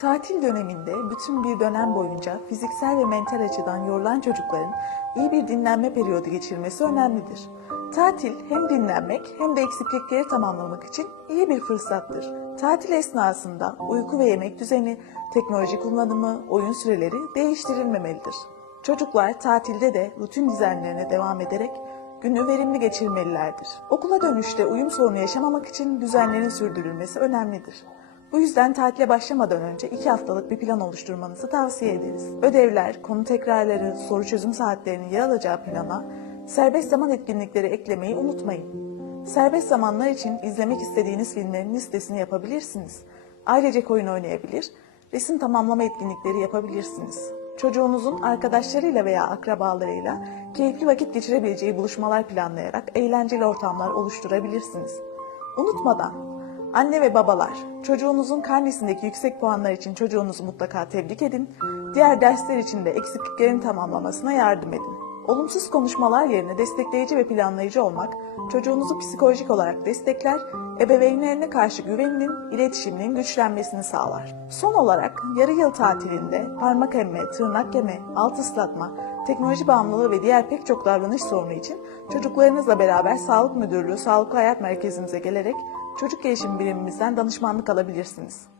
Tatil döneminde bütün bir dönem boyunca fiziksel ve mental açıdan yorulan çocukların iyi bir dinlenme periyodu geçirmesi önemlidir. Tatil hem dinlenmek hem de eksiklikleri tamamlamak için iyi bir fırsattır. Tatil esnasında uyku ve yemek düzeni, teknoloji kullanımı, oyun süreleri değiştirilmemelidir. Çocuklar tatilde de rutin düzenlerine devam ederek günü verimli geçirmelilerdir. Okula dönüşte uyum sorunu yaşamamak için düzenlerin sürdürülmesi önemlidir. Bu yüzden tatile başlamadan önce iki haftalık bir plan oluşturmanızı tavsiye ederiz. Ödevler, konu tekrarları, soru çözüm saatlerinin yer alacağı plana serbest zaman etkinlikleri eklemeyi unutmayın. Serbest zamanlar için izlemek istediğiniz filmlerin listesini yapabilirsiniz. Ailecek oyun oynayabilir, resim tamamlama etkinlikleri yapabilirsiniz. Çocuğunuzun arkadaşlarıyla veya akrabalarıyla keyifli vakit geçirebileceği buluşmalar planlayarak eğlenceli ortamlar oluşturabilirsiniz. Unutmadan anne ve babalar çocuğunuzun karnesindeki yüksek puanlar için çocuğunuzu mutlaka tebrik edin. Diğer dersler için de eksikliklerini tamamlamasına yardım edin. Olumsuz konuşmalar yerine destekleyici ve planlayıcı olmak çocuğunuzu psikolojik olarak destekler, ebeveynlerine karşı güveninin, iletişiminin güçlenmesini sağlar. Son olarak yarı yıl tatilinde parmak emme, tırnak yeme, alt ıslatma, teknoloji bağımlılığı ve diğer pek çok davranış sorunu için çocuklarınızla beraber Sağlık Müdürlüğü Sağlıklı Hayat Merkezimize gelerek çocuk gelişim birimimizden danışmanlık alabilirsiniz.